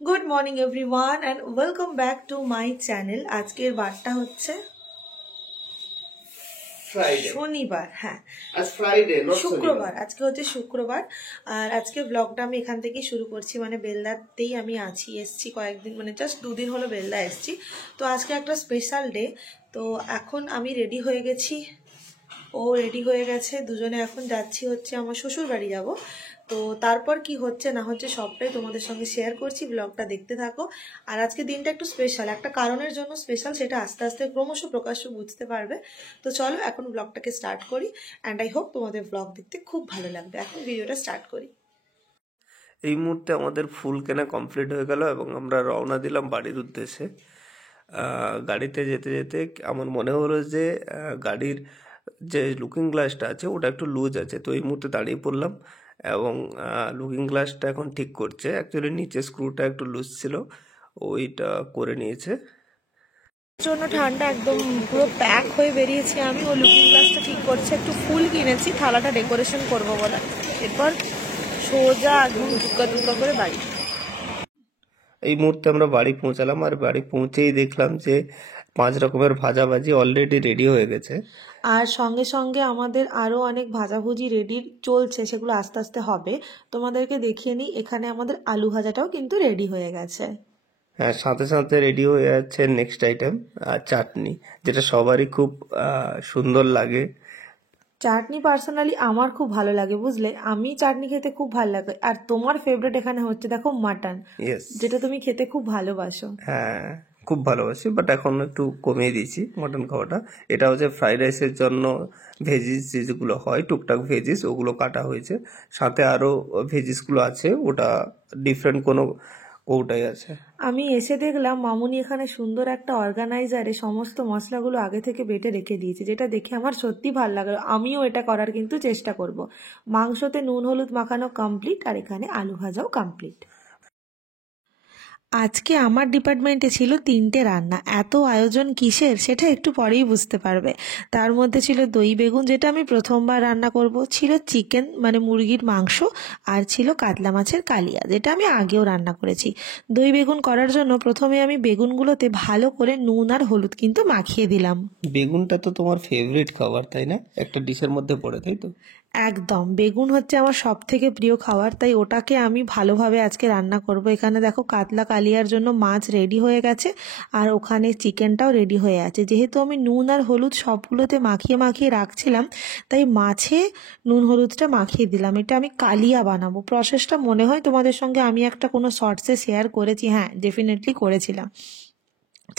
Good morning everyone and welcome back to my channel. আজকের বারটা হচ্ছে ফ্রাইডে, শনিবার। হ্যাঁ, আজ ফ্রাইডে নট শুক্রবার। আজকে হচ্ছে শুক্রবার আর আজকে ব্লগটা আমি এখান থেকেই শুরু করছি। মানে বেলদাতেই আমি এসছি কয়েকদিন, মানে জাস্ট দুদিন হলো বেলদা এসছি। তো আজকে একটা স্পেশাল ডে। তো এখন আমি রেডি হয়ে গেছি, ও রেডি হয়ে গেছে, দুজনে এখন যাচ্ছি হচ্ছে আমার শ্বশুর বাড়ি যাব। তো তারপর কি হচ্ছে না হচ্ছে সবটাই তোমাদের সঙ্গে শেয়ার করছি, ব্লগটা দেখতে থাকো। আর আজকে দিনটা একটু স্পেশাল, একটা কারণের জন্য স্পেশাল, সেটা আস্তে আস্তে ক্রমশ প্রকাশ্য বুঝতে পারবে। তো চলো এখন ব্লগটাকে স্টার্ট করি অ্যান্ড আই হোপ তোমাদের ব্লগ দেখতে খুব ভালো লাগবে। এখন ভিডিওটা স্টার্ট করি। এই মুহূর্তে আমাদের ফুল কেনা কমপ্লিট হয়ে গেল এবং আমরা রওনা দিলাম বাড়ির উদ্দেশ্যে। গাড়িতে যেতে যেতে আমার মনে হলো যে গাড়ির যে লুকিং গ্লাসটা আছে ওটা একটু লুজ আছে। তো এই মুহূর্তে দাঁড়িয়ে পড়লাম এবং লুকিং গ্লাসটা এখন ঠিক করছে। অ্যাকচুয়ালি নিচে স্ক্রুটা একটু লুজ ছিল, ওইটা করে নিয়েছে। জন্য ঠান্ডা একদম পুরো প্যাক হয়ে বেরিয়েছি আমি। ও লুকিং গ্লাসটা ঠিক করছে, একটু ফুল কিনেছি থালাটা ডেকোরেশন করবো বলে। এরপর সোজা একদম দুগ্গা দুগ্গা করে বাড়ি। এই মুহূর্তে আমরা বাড়ি পৌঁছালাম আর বাড়ি পৌঁছেই দেখলাম যে 5 রকমের ভাজাভাজি অলরেডি রেডি হয়ে গেছে। আর সঙ্গে সঙ্গে আমাদের আরও অনেক ভাজাভুজি রেডি চলছে, সেগুলো আস্তে আস্তে হবে। তোমাদেরকে দেখিয়ে নিই, এখানে আমাদের আলু ভাজাটাও কিন্তু রেডি হয়ে গেছে। হ্যাঁ, সাথে সাথে রেডি হয়ে যাচ্ছে নেক্সট আইটেম চাটনি, যেটা সবারই খুব সুন্দর লাগে। চাটনি পার্সোনালি আমার খুব ভালো লাগে, বুঝলে, আমি চাটনি খেতে খুব ভালো লাগে। আর তোমার ফেভারিট এখানে হচ্ছে দেখো মাটন, যেটা তুমি খেতে খুব ভালোবাসো। হ্যাঁ, খুব ভালোবাসি, বাট এখন একটু কমিয়ে দিয়েছি মটন খাওয়াটা। এটা হচ্ছে ফ্রাইড রাইসের জন্য ভেজিস যেগুলো হয়, টুকটাক ভেজিস ওগুলো কাটা হয়েছে। সাথে আরও ভেজিসগুলো আছে, ওটা ডিফারেন্ট কোনো কৌটাই আছে। আমি এসে দেখলাম মামুনি এখানে সুন্দর একটা অর্গানাইজারে সমস্ত মশলাগুলো আগে থেকে বেটে রেখে দিয়েছে, যেটা দেখে আমার সত্যি ভালো লাগলো। আমিও এটা করার কিন্তু চেষ্টা করব। মাংসতে নুন হলুদ মাখানো কমপ্লিট আর এখানে আলু ভাজাও কমপ্লিট। আজকে আমার ডিপার্টমেন্টে ছিল 3টে রান্না। এত আয়োজন কিসের সেটা একটু পরেই বুঝতে পারবে। তার মধ্যে ছিল দই বেগুন, যেটা আমি প্রথমবার রান্না করব, ছিল চিকেন মানে মুরগির মাংস, আর ছিল কাতলা মাছের কালিয়া, যেটা আমি আগেও রান্না করেছি। দই বেগুন করার জন্য প্রথমে আমি বেগুনগুলোতে ভালো করে নুন আর হলুদ কিন্তু মাখিয়ে দিলাম। বেগুনটা তো তোমার ফেভারিট খাবার, তাই না? একটা ডিশের মধ্যে পড়ে, তাই তো? একদম, বেগুন হচ্ছে আমার সব থেকে প্রিয় খাবার, তাই ওটাকে আমি ভালোভাবে আজকে রান্না করব। এখানে দেখো কাতলা কালিয়ার জন্য মাছ রেডি হয়ে গেছে আর ওখানে চিকেনটাও রেডি হয়ে আছে। যেহেতু আমি নুন আর হলুদ সবগুলোতে মাখিয়ে মাখিয়ে রাখছিলাম, তাই মাছে নুন হলুদটা মাখিয়ে দিলাম। এটা আমি কালিয়া বানাবো। প্রসেসটা মনে হয় তোমাদের সঙ্গে আমি একটা কোনো শর্টসে শেয়ার করেছি। হ্যাঁ, ডেফিনেটলি করেছিলাম,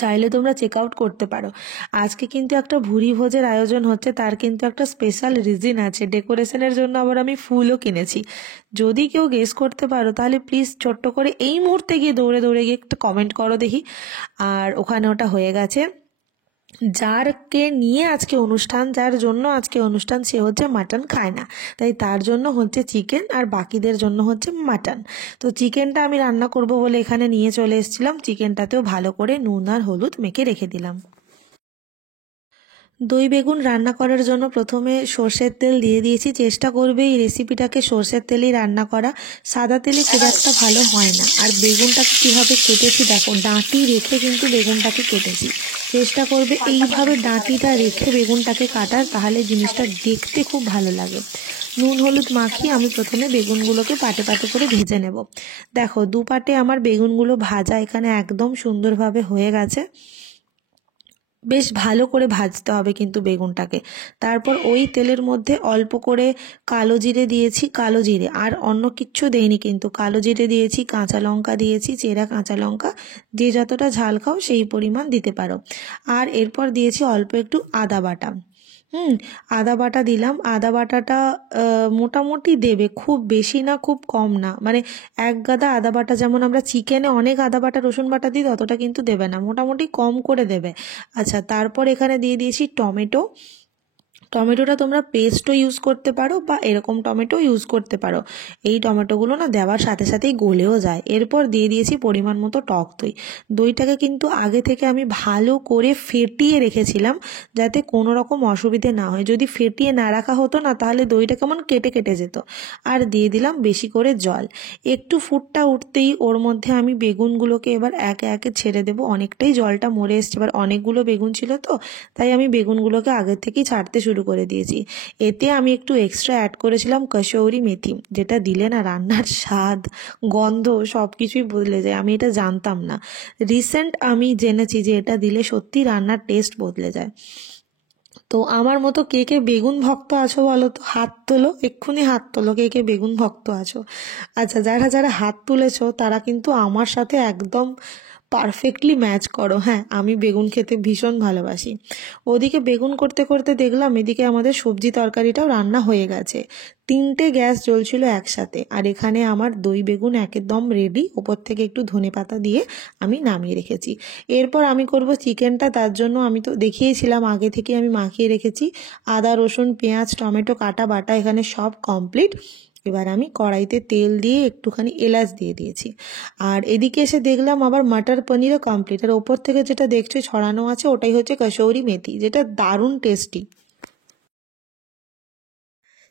চাইলে তোমরা চেক আউট করতে পারো। আজকে কিন্তু একটা ভুরি ভোজের আয়োজন হচ্ছে, তার কিন্তু একটা স্পেশাল রিজন আছে। ডেকোরেশনের জন্য আবার আমি ফুলও কিনেছি। যদি কেউ গেস করতে পারো তাহলে প্লিজ ছোট্ট করে এই মুহূর্তে গিয়ে দৌড়ে দৌড়ে গিয়ে একটা কমেন্ট করো দেখি। আর ওখানে ওটা হয়ে গেছে। যারকে নিয়ে আজকে অনুষ্ঠান, যার জন্য আজকে অনুষ্ঠান, সে হচ্ছে মাটন খায় না, তাই তার জন্য হচ্ছে চিকেন আর বাকিদের জন্য হচ্ছে মাটন। তো চিকেনটা আমি রান্না করব বলে এখানে নিয়ে চলে এসেছিলাম। চিকেনটাতেও ভালো করে নুন আর হলুদ মেখে রেখে দিলাম। দই বেগুন রান্না করার জন্য প্রথমে সর্ষের তেল দিয়ে দিয়েছি। চেষ্টা করবে এই রেসিপিটাকে সর্ষের তেলেই রান্না করা, সাদা তেলে খুব একটা ভালো হয় না। আর বেগুনটাকে কীভাবে কেটেছি দেখো, ডাঁটি রেখে কিন্তু বেগুনটাকে কেটেছি। চেষ্টা করবে এইভাবে ডাঁটিটা রেখে বেগুনটাকে কাটার, তাহলে জিনিসটা দেখতে খুব ভালো লাগে। নুন হলুদ মাখিয়ে আমি প্রথমে বেগুনগুলোকে পাটে পাটে করে ভেজে নেব। দেখো দুপাটে আমার বেগুনগুলো ভাজা এখানে একদম সুন্দরভাবে হয়ে গেছে। বেশ ভালো করে ভাজতে হবে কিন্তু বেগুনটাকে। তারপর ওই তেলের মধ্যে অল্প করে কালো জিরে দিয়েছি, কালো জিরে আর অন্য কিচ্ছু দেইনি, কিন্তু কালো জিরে দিয়েছি, কাঁচা লঙ্কা দিয়েছি, চেরা কাঁচা লঙ্কা, যে যতটা ঝাল খাও সেই পরিমাণ দিতে পারো। আর এরপর দিয়েছি অল্প একটু আদা বাটা। আদা বাটা দিলাম। আদা বাটাটা মোটামুটি দেবে, খুব বেশি না খুব কম না, মানে এক গাদা আদা বাটা যেমন আমরা চিকেনে অনেক আদা বাটা রসুন বাটা দিই ততটা কিন্তু দেবে না, মোটামুটি কম করে দেবে। আচ্ছা, তারপর এখানে দিয়ে দিয়েছি টমেটো। টমেটোটা তোমরা পেস্টও ইউজ করতে পারো বা এরকম টমেটো ইউজ করতে পারো। এই টমেটোগুলো না দেওয়ার সাথে সাথেই গলেও যায়। এরপর দিয়ে দিয়েছি পরিমাণ মতো টক দই। দইটাকে কিন্তু আগে থেকে আমি ভালো করে ফেটিয়ে রেখেছিলাম যাতে কোনো রকম অসুবিধে না হয়। যদি ফেটিয়ে না রাখা হতো না তাহলে দইটা কেমন কেটে কেটে যেত। আর দিয়ে দিলাম বেশি করে জল। একটু ফুটটা উঠতেই ওর মধ্যে আমি বেগুনগুলোকে এবার একে একে ছেড়ে দেবো। অনেকটাই জলটা মরে এসছে, এবার অনেকগুলো বেগুন ছিল তো তাই আমি বেগুনগুলোকে আগের থেকেই ছাড়তে শুরু করে দিয়েছি। এতে আমি একটু এক্সট্রা অ্যাড করেছিলাম কসৌরি মেথি, যেটা দিলে না রান্নার স্বাদ, গন্ধ সব কিছুই বদলে যায়। আমি এটা জানতাম না, রিসেন্ট আমি জেনেছি যে এটা দিলে সত্যি রান্নার টেস্ট বদলে যায়। তো আমার মতো কে কে বেগুন ভক্ত আছো বলো তো, হাত তোলো, এক্ষুনি হাত তোলো কে কে বেগুন ভক্ত আছো। আচ্ছা, যারা যারা হাত তুলেছো তারা কিন্তু আমার সাথে একদম পারফেক্টলি ম্যাচ করো। হ্যাঁ, আমি বেগুন খেতে ভীষণ ভালোবাসি। ওদিকে বেগুন করতে করতে দেখলাম এদিকে আমাদের সবজি তরকারিটাও রান্না হয়ে গেছে। 3টে গ্যাস জ্বলছিল একসাথে, আর এখানে আমার দই বেগুন একদম রেডি। ওপর থেকে একটু ধনেপাতা দিয়ে আমি নামিয়ে রেখেছি। এরপর আমি করব চিকেনটা। তার জন্য আমি তো দেখিয়েছিলাম আগে থেকে আমি মাখিয়ে রেখেছি। আদা রসুন পেঁয়াজ টমেটো কাটা বাটা এখানে সব কমপ্লিট। এবার আমি কড়াইতে তেল দিয়ে একটুখানি এলাচ দিয়ে দিয়েছি। আর এদিকে এসে দেখলাম আবার মটর পনিরও কমপ্লিট। আর ওপর থেকে যেটা দেখছো ছড়ানো আছে ওটাই হচ্ছে কসৌরি মেথি, যেটা দারুণ টেস্টি।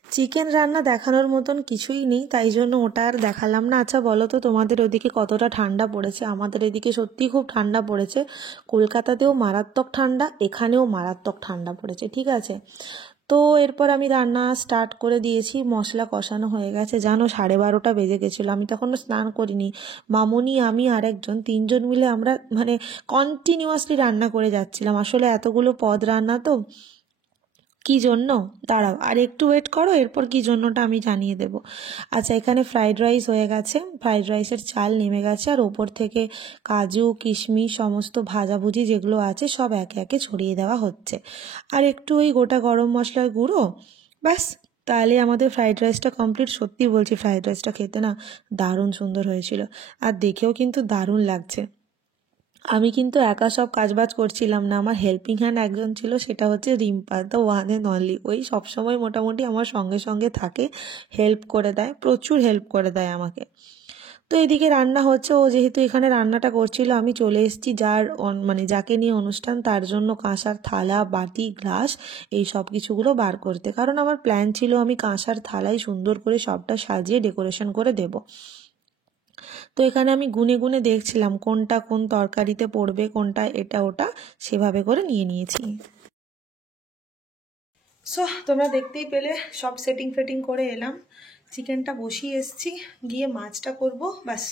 চিকেন রান্না দেখানোর মতন কিছুই নেই, তাই জন্য ওটা আর দেখালাম না। আচ্ছা বলো তো তোমাদের ওদিকে কতটা ঠান্ডা পড়েছে? আমাদের এদিকে সত্যিই খুব ঠান্ডা পড়েছে। কলকাতাতেও মারাত্মক ঠান্ডা, এখানেও মারাত্মক ঠান্ডা পড়েছে, ঠিক আছে। তো এরপর আমি রান্না স্টার্ট করে দিয়েছি। মশলা কষানো হয়ে গেছে, জানো 12:30 বেজে গেছিলো। আমি তখনও স্নান করিনি। মামুনি, আমি আর একজন, 3জন মিলে আমরা মানে কন্টিনিউয়াসলি রান্না করে যাচ্ছিলাম। আসলে এতগুলো পদ রান্না তো, কি জন্য, দাঁড়াও আর একটু ওয়েট করো, এরপর কি জন্যটা আমি জানিয়ে দেব। আচ্ছা, এখানে ফ্রাইড রাইস হয়ে গেছে, ফ্রাইড রাইসের চাল নেমে গেছে, আর ওপর থেকে কাজু কিশমিশ সমস্ত ভাজাভুজি যেগুলো আছে সব একে একে ছড়িয়ে দেওয়া হচ্ছে। আর একটু ওই গোটা গরম মশলার গুঁড়ো, ব্যাস, তাহলে আমাদের ফ্রাইড রাইসটা কমপ্লিট। সত্যি বলছি, ফ্রাইড রাইসটা খেতে না দারুণ সুন্দর হয়েছিল, আর দেখেও কিন্তু দারুণ লাগছে। আমি কিন্তু একা সব কাজবাজ করছিলাম না, আমার হেল্পিং হ্যান্ড একজন ছিল, সেটা হচ্ছে Rimpa, the one and only. ওই সবসময় মোটামুটি আমার সঙ্গে সঙ্গে থাকে, হেল্প করে দেয়, প্রচুর হেল্প করে দেয় আমাকে। তো এদিকে রান্না হচ্ছে। ও যেহেতু এখানে রান্নাটা করছিল, আমি চলে এসেছি মানে যাকে নিয়ে অনুষ্ঠান তার জন্য কাঁসার থালা বাটি গ্লাস এই সব কিছুগুলো বার করতে। কারণ আমার প্ল্যান ছিল আমি কাঁসার থালায় সুন্দর করে সবটা সাজিয়ে ডেকোরেশন করে দেব। তো এখানে আমি গুনে গুনে দেখছিলাম কোনটা কোন তরকারিতে পড়বে, কোনটা এটা ওটা, সেভাবে করে নিয়ে নিয়েছি। সো তোমরা দেখতেই পেলে সব সেটিং ফেটিং করে এলাম। চিকেনটা বসিয়ে এসছি, গিয়ে মাছটা করব, ব্যাস।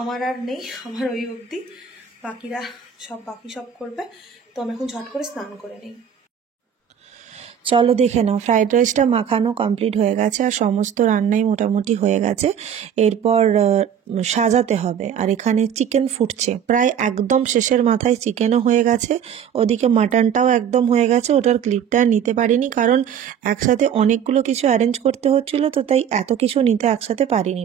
আমার আর নেই, আমার ওই অবধি, বাকিরা বাকি সব করবে। তো আমি এখন ঝট করে স্নান করে নিই। চলো দেখে নাও, ফ্রাইড রাইসটা মাখানো কমপ্লিট হয়ে গেছে, আর সমস্ত রান্নাই মোটামুটি হয়ে গেছে। এরপর সাজাতে হবে। আর এখানে চিকেন ফুটছে, প্রায় একদম শেষের মাথায় চিকেনও হয়ে গেছে, ওদিকে মাটনটাও একদম হয়ে গেছে। ওটার ক্লিপটা নিতে পারিনি, কারণ একসাথে অনেকগুলো কিছু অ্যারেঞ্জ করতে হচ্ছিল, তো তাই এত কিছু নিতে একসাথে পারিনি।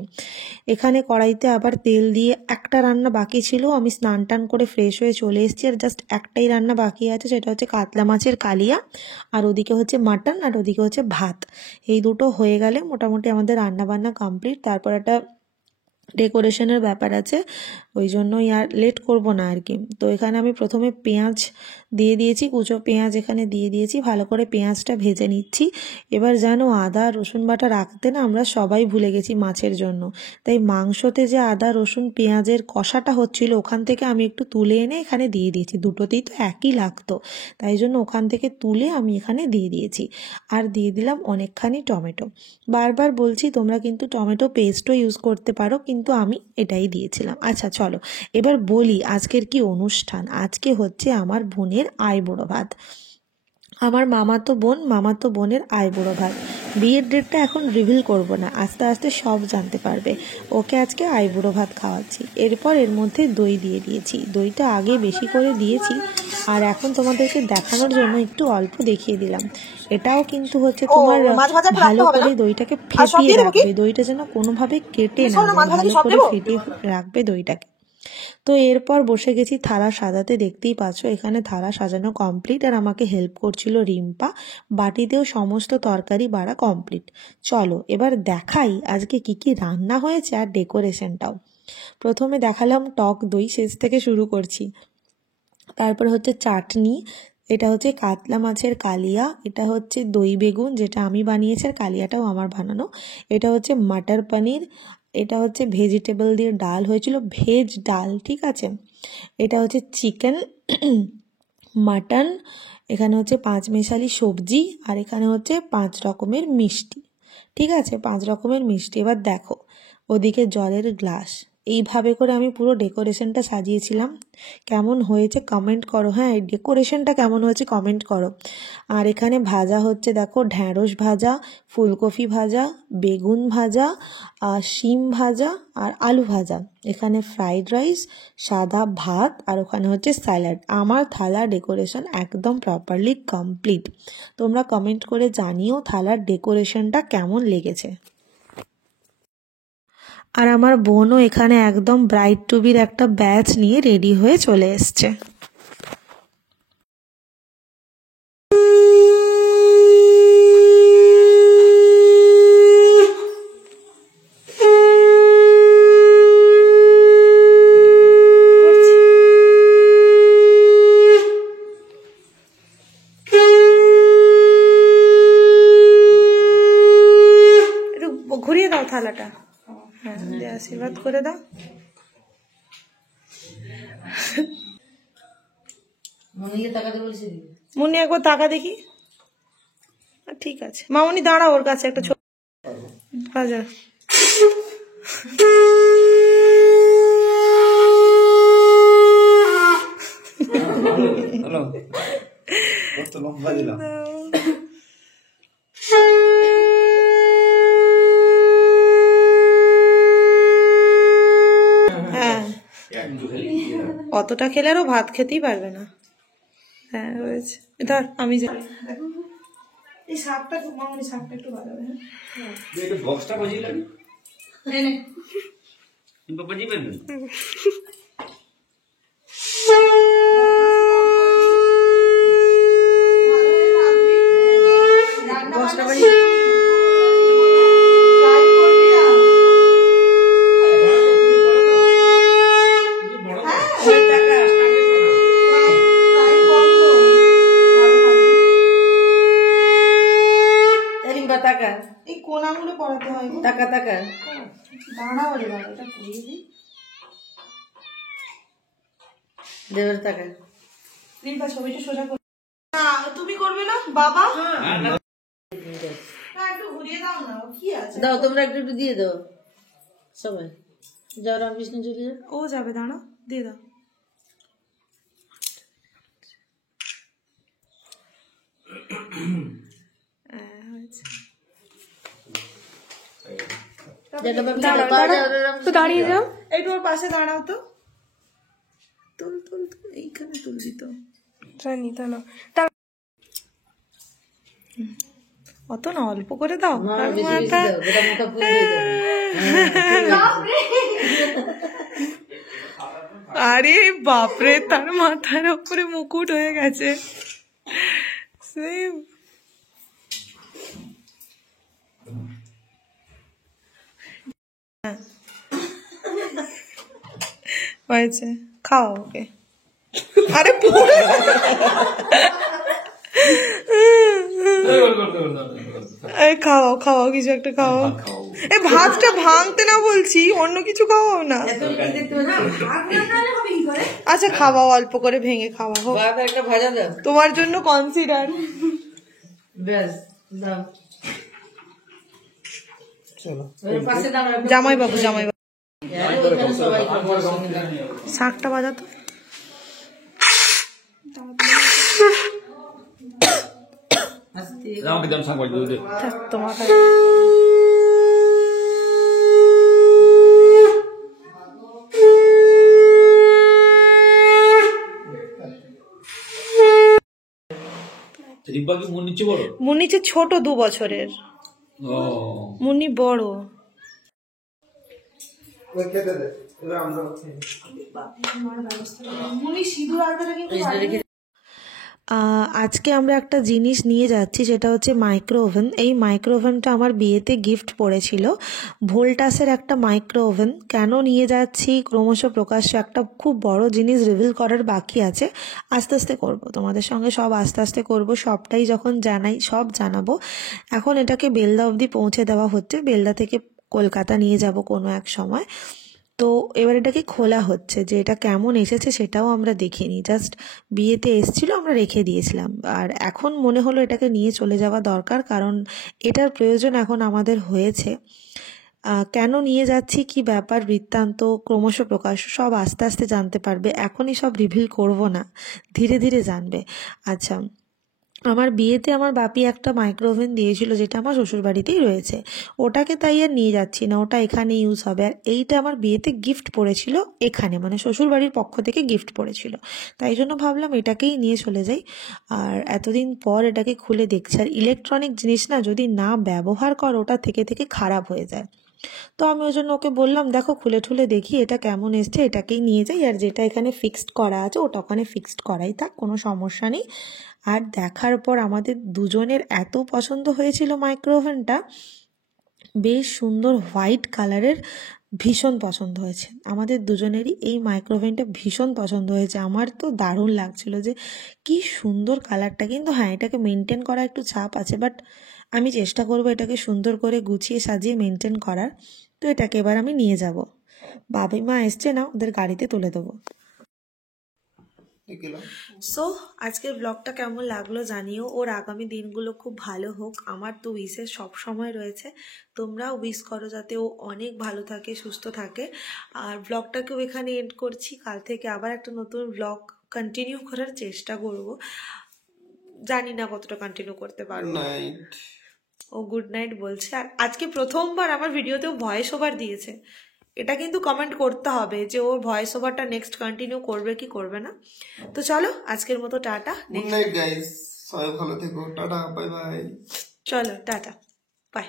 এখানে কড়াইতে আবার তেল দিয়ে একটা রান্না বাকি ছিল, আমি স্নান টান করে ফ্রেশ হয়ে চলে এসেছি, আর জাস্ট একটাই রান্না বাকি আছে, সেটা হচ্ছে কাতলা মাছের কালিয়া। আর ওদিকে হচ্ছে মাটন, আর ওদিকে হচ্ছে ভাত। এই দুটো হয়ে গেলে মোটামুটি আমাদের রান্না বান্না কমপ্লিট। তারপর একটা ডেকোরেশনের ব্যাপার আছে, ওই জন্যই আর লেট করব না আর কি। তো এখানে আমি প্রথমে পেঁয়াজ দিয়ে দিয়েছি, কুচো পেঁয়াজ এখানে দিয়ে দিয়েছি, ভালো করে পেঁয়াজটা ভেজে নিচ্ছি। এবার জানো, আদা রসুন বাটা রাখতে না আমরা সবাই ভুলে গেছি মাছের জন্য, তাই মাংসতে যে আদা রসুন পেঁয়াজের কষাটা হচ্ছিল ওখান থেকে আমি একটু তুলে এনে এখানে দিয়ে দিয়েছি। দুটোতেই তো একই লাগতো, তাই জন্য ওখান থেকে তুলে আমি এখানে দিয়ে দিয়েছি। আর দিয়ে দিলাম অনেকখানি টমেটো। বারবার বলছি তোমরা কিন্তু টমেটো পেস্টও ইউজ করতে পারো, কিন্তু আমি এটাই দিয়েছিলাম। আচ্ছা চলো এবার বলি আজকের কি অনুষ্ঠান। আজকে হচ্ছে আমার বোনের আইবুড়ো ভাত। আমার মামাতো বোনের আইবুড়ো ভাত। বিয়ের ডেটটা এখন রিভিল করব না, আস্তে আস্তে সব জানতে পারবে। ওকে আজকে আইবুড়ো ভাত খাওয়াচ্ছি। এরপর এর মধ্যে দই দিয়ে দিয়েছি, দইটা আগে বেশি করে দিয়েছি, আর এখন তোমাদেরকে দেখানোর জন্য একটু অল্প দেখিয়ে দিলাম। এটাও কিন্তু হচ্ছে তোমার ভালো করে দইটাকে ফেটিয়ে রাখবে, দইটা যেন কোনোভাবে কেটে না যায়, ভালো করে ফেটিয়ে রাখবে দইটাকে। তো এরপর বসে গেছি থালা সাজাতে। দেখতেই পাচ্ছ এখানে থালা সাজানো কমপ্লিট, আর আমাকে হেল্প করছিল রিম্পা। বাটিতেও সমস্ত তরকারি বাড়া কমপ্লিট। চলো এবার দেখাই আজকে কি কি রান্না হয়েছে আর ডেকোরেশনটাও। প্রথমে দেখালাম টক দই, শেষ থেকে শুরু করছি। তারপর হচ্ছে চাটনি, এটা হচ্ছে কাতলা মাছের কালিয়া, এটা হচ্ছে দই বেগুন যেটা আমি বানিয়েছি আর কালিয়াটাও আমার বানানো, এটা হচ্ছে মাটার পনির, এটা হচ্ছে ভেজিটেবল দিয়ে ডাল হয়েছিল, ভেজ ডাল, ঠিক আছে। এটা হচ্ছে চিকেন, মাটন, এখানে হচ্ছে 5 মেশালি সবজি, আর এখানে হচ্ছে 5 রকমের মিষ্টি, ঠিক আছে, 5 রকমের মিষ্টি। এবার দেখো ওদিকে জলের গ্লাস, এইভাবে করে আমি পুরো ডেকোরেশনটা সাজিয়েছিলাম। কেমন হয়েছে কমেন্ট করো, হ্যাঁ এই ডেকোরেশনটা কেমন হয়েছে কমেন্ট করো। আর এখানে ভাজা হচ্ছে দেখো ঢ্যাঁড়স ভাজা, ফুলকপি ভাজা, বেগুন ভাজা, আর শিম ভাজা, আর আলু ভাজা। এখানে ফ্রাইড রাইস, সাদা ভাত, আর ওখানে হচ্ছে স্যালাড। আমার থালা ডেকোরেশন একদম প্রপারলি কমপ্লিট। তোমরা কমেন্ট করে জানিও থালার ডেকোরেশনটা কেমন লেগেছে। আর আমার বোনও এখানে একদম ব্রাইড টু বির একটা ব্যাচ নিয়ে রেডি হয়ে চলে এসছে। একটু ঘুরিয়ে দাও থালাটা, হ্যাঁ দিয়ে আশীর্বাদ করে দাও। মুন্নি একবার তাকা দেখি, ঠিক আছে মামনি দাঁড়া, ওর কাছে একটা ছোট বাজা। হ্যাঁ অতটা খেলে আরও ভাত খেতেই পারবে না। হ্যাঁ হয়েছে, ধর আমি যাই। এই শাকটা মামনি শাকটা একটু বাড়াবে, হ্যাঁ একটু বক্সটা বাজিলেন নে নে কিন্তু বাজিবেন না বক্সটা বাজি এই কোনাগুলো পড়াতে হয়, টাকা টাকা দাঁড়াও রে বাবা, এটা করিয়ে দিই। দেবের টাকা রিম্পা ছবিটা সোজা করে, না তুমি করবে না বাবা, না একটু ঘুরিয়ে দাও না, কি আছে দাও তোমরা একটু একটু দিয়ে দাও সবাই। যাও রামকৃষ্ণ চলে যাও, ও যাবে, দাঁড়া দিয়ে দাও। দাঁড়িয়ে যাও, একটু ওর পাশে দাঁড়াও তো, তুল তুল তুল, এইখানে তুলবি তো, অত না অল্প করে দাও। আরে বাপরে, তার মাথার উপরে মুকুট হয়ে গেছে। হয়েছে, খাও ওকে। আরে খাওয়াও খাওয়াও, কিছু একটা খাওয়াও। এই ভাতটা ভাঙতে না বলছি, অন্য কিছু খাওয়াও না। আচ্ছা খাওয়াও, অল্প করে ভেঙে খাওয়াও, তোমার জন্য কনসিডার। জামাই বাবু, জামাই বাবু শাকটা বাজাতো। তোমার মুন্নি ছোট 2 বছরের, মুন্নি বড়। এবার আমরা আজকে আমরা একটা জিনিস নিয়ে যাচ্ছি, সেটা হচ্ছে মাইক্রো ওভেন। এই মাইক্রো ওভেনটা আমার বিয়েতে গিফট পড়েছিল, ভোল্টাসের একটা মাইক্রো ওভেন। কেন নিয়ে যাচ্ছি ক্রমশ প্রকাশ্য একটা খুব বড় জিনিস রিভিল করার বাকি আছে, আস্তে আস্তে করব তোমাদের সঙ্গে, সব আস্তে আস্তে করব। সবটাই যখন জানাই সব জানাবো। এখন এটাকে বেলদা অবধি পৌঁছে দেওয়া হচ্ছে, বেলদা থেকে কলকাতা নিয়ে যাব কোনো এক সময়। তো এবার এটাকে খোলা হচ্ছে, যে এটা কেমন এসেছে সেটাও আমরা দেখিনি, জাস্ট বিয়েতে এসেছিল আমরা রেখে দিয়েছিলাম। আর এখন মনে হলো এটাকে নিয়ে চলে যাওয়া দরকার, কারণ এটার প্রয়োজন এখন আমাদের হয়েছে। কেন নিয়ে যাচ্ছি, কি ব্যাপার বৃত্তান্ত ক্রমশ প্রকাশ সব আস্তে আস্তে জানতে পারবে, এখনই সব রিভিল করব না, ধীরে ধীরে জানবে। আচ্ছা, আমার বিয়েতে আমার বাপি একটা মাইক্রো ওভেন দিয়েছিল, যেটা আমার শ্বশুরবাড়িতেই রয়েছে। ওটাকে তাই আর নিয়ে যাচ্ছি না, ওটা এখানে ইউজ হবে। আর এইটা আমার বিয়েতে গিফট পড়েছিল এখানে, মানে শ্বশুরবাড়ির পক্ষ থেকে গিফট পড়েছিল, তাই জন্য ভাবলাম এটাকেই নিয়ে চলে যাই। আর এতদিন পর এটাকে খুলে দেখছি। আর ইলেকট্রনিক জিনিস না, যদি না ব্যবহার করো ওটা থেকে থেকে খারাপ হয়ে যায়। তো আমি ওই জন্য ওকে বললাম, দেখো খুলে ঠুলে দেখি এটা কেমন এসছে, এটাকেই নিয়ে যাই। আর যেটা এখানে ফিক্সড করা আছে ওটা ওখানে ফিক্সড করাই থাক, কোনো সমস্যা নেই। আর দেখার পর আমাদের দুজনের এত পছন্দ হয়েছিল মাইক্রো ওভেনটা, বেশ সুন্দর হোয়াইট কালারের, ভীষণ পছন্দ হয়েছে আমাদের দুজনেরই। এই মাইক্রো ওভেনটা ভীষণ পছন্দ হয়েছে, আমার তো দারুণ লাগছিল যে কি সুন্দর কালারটা। কিন্তু হ্যাঁ, এটাকে মেনটেন করা একটু চাপ আছে, বাট আমি চেষ্টা করব এটাকে সুন্দর করে গুছিয়ে সাজিয়ে মেনটেন করার। তো এটাকে এবার আমি নিয়ে যাব, বাবা মা এসছে না, ওদের গাড়িতে তুলে দেবো। সো আজকের ব্লগটা কেমন লাগলো জানিও। ওর আগামী দিনগুলো খুব ভালো হোক, আমার তো উইশের সব সময় রয়েছে, তোমরাও উইশ করো যাতে ও অনেক ভালো থাকে, সুস্থ থাকে। আর ব্লগটাকেও এখানে এন্ড করছি, কাল থেকে আবার একটা নতুন ব্লগ কন্টিনিউ করার চেষ্টা করব, জানি না কতটা কন্টিনিউ করতে পারবো। ও গুড নাইট বলছে। আর আজকে প্রথমবার আমার ভিডিওতেও ভয়েস ওভার দিয়েছে, এটা কিন্তু কমেন্ট করতে হবে যে ওর ভয়েস ওভারটা নেক্সট কন্টিনিউ করবে কি করবে না। তো চলো আজকের মতো টাটা, গুড নাইট গাইস, সবাই ভালো থেকো, টাটা, বাই বাই। চলো টাটা, বাই।